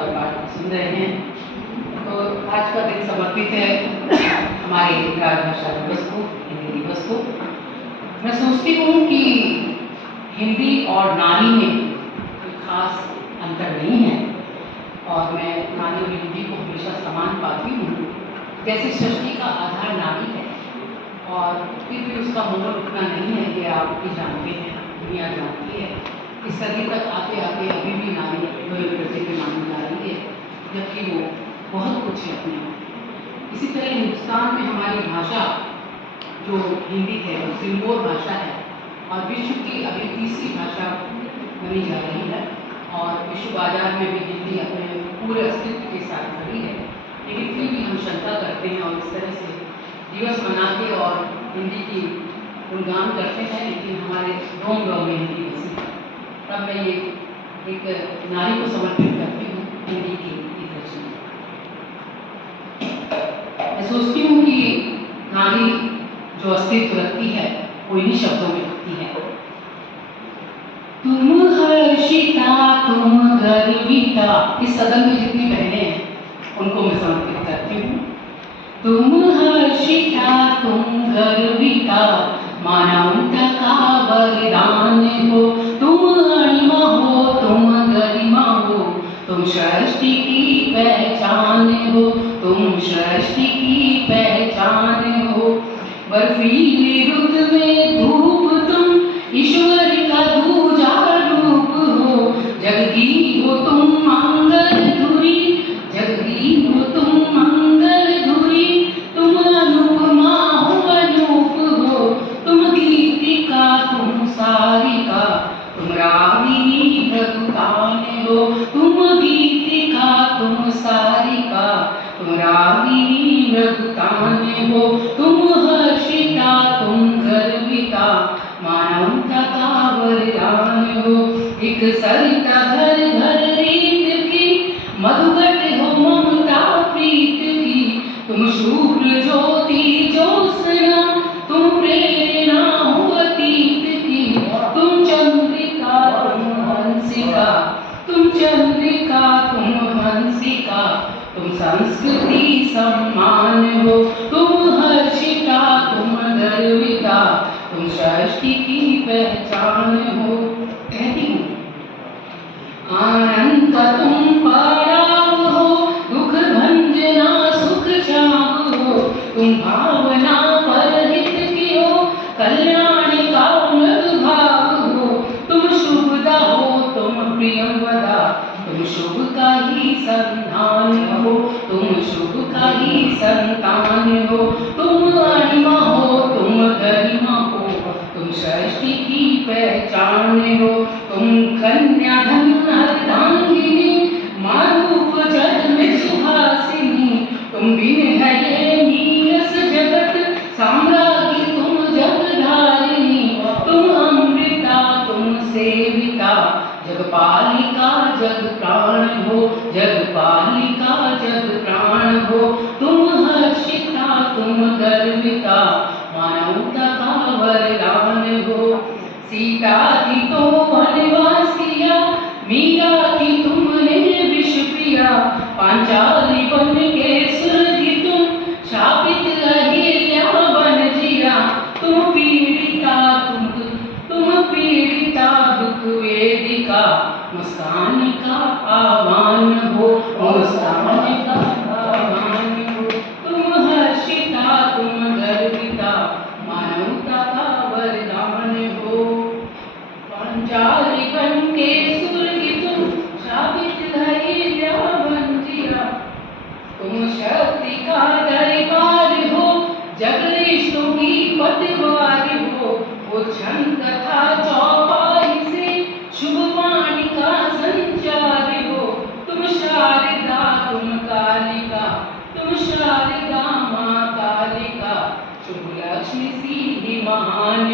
और पाठ सुन रहे हैं। तो आज का दिन समर्पित है हमारे राजभाषा दिवस को, हिंदी दिवस को। मैं सोचती हूँ कि हिंदी और नारी में कोई खास अंतर नहीं है और मैं नारी और हिंदी को हमेशा समान पाती हूँ। जैसे सृष्टि का आधार नारी है और फिर भी उसका मोड़ उतना नहीं है कि आप भी जानते हैं, दुनिया जानती है। इस सदी तक आते आते अभी भी नारी प्रति में मानी जा रही है, जबकि वो बहुत कुछ है अपने आप। इसी तरह हिंदुस्तान में हमारी भाषा जो हिंदी है वो सिलमोर भाषा है और विश्व की अभी तीसरी भाषा बनी जा रही है और विश्व बाजार में भी हिंदी अपने पूरे अस्तित्व के साथ खड़ी है। लेकिन फिर भी हम शंका करते हैं और इस तरह से दिवस मना के और हिंदी की गुणगान करते हैं, लेकिन हमारे रोम रोम में हिंदी बसी है। तब मैं ये एक नारी को समर्पित करती हूँ हिंदी की रचना। मैं सोचती हूँ कि नारी जो अस्तित्व रखती है वो इन्हीं शब्दों में रखती है। तुम हर्षिता तुम गर्विता, इस सदन में जितनी बहनें हैं उनको मैं समर्पित करती हूँ। तुम हर्षिता तुम गर्विता, मानवता का वरदान हो। तुम अणिमा हो तुम गरिमा हो, तुम सृष्टि की पहचान हो। तुम सृष्टि की पहचान हो। बर्फीली रुत में धूप तुम, ईश्वर का दूजा रूप हो। जगगी हो तुम मंगल धुरी, जगगी हो तुम मंगल धुरी। तुम अनुपमा हो अनूप हो, तुम गीतिका तुम सारिका, तुम रागिनी भगतान हो। तुम गीतिका तुम सारिका, तुम रागिनी भगतान हो। तुम हर्षिता तुम गर्विता, मानवता का वरदान हो। एक सरिता घर घर रीत की, मधुघट हो ममता प्रीत की। तुम शुभ्र ज्योति ज्योत्सना, तुम प्रेरणा हो अतीत की। तुम चंद्रिका तुम हंसिका, तुम चंद्रिका तुम हंसिका, तुम संस्कृति सम्मान हो। तुम हर्षिता तुम गर्विता, तुम सृष्टि की पहचान हो। कहती हूँ आनंद का तुम पड़ाव हो, दुख भंजना सुख छाव हो। तुम भावना पर हित की हो, कल्याण का मृद भाव हो। तुम शुभदा हो तुम प्रियंवदा, तुम शुभ का ही संतान हो। तुम शुभ का ही संतान हो। तुम अणिमा हो तुम गरिमा हो, तुम सृष्टि की पहचान हो। तुम कन्या धन अर्धांगिनी, मारूप जग में सुहासिनी। तुम बिन है ये नीरस जगत, साम्राज्ञी तुम जगधारिणी। तुम अमृता तुम सेविता, जगपालिका जग प्राण हो। जगपालिका जग प्राण हो। तुम हर्षिता तुम गर्विता, मानवता का वरदान हो। सीता थी तो वनवास किया, मीरा थी तुमने विष पिया। पांचाली बन के स्वर्गी तुम, शापित अहिल्या बन जिया। तुम पीड़िता तुम पीड़िता दुख वेदिका, मुस्कान का आह्वान हो। मुस्कान का आह्वान हो। तुम हर्षिता तुम गर्विता, मानवता का वरदान हो। पांचाली बन के स्वर्गी तुम, शापित अहिल्या बन जिया। तुम शक्ति का दरबार हो, जगदीशों की पतवार हो। वो छंद तथा चौपाई से शुभ वाणी का संचार हो। तुम शारदा तुम कालिका, तुम शारदा माँ कालिका, शुभ लक्ष्मी सीधी महान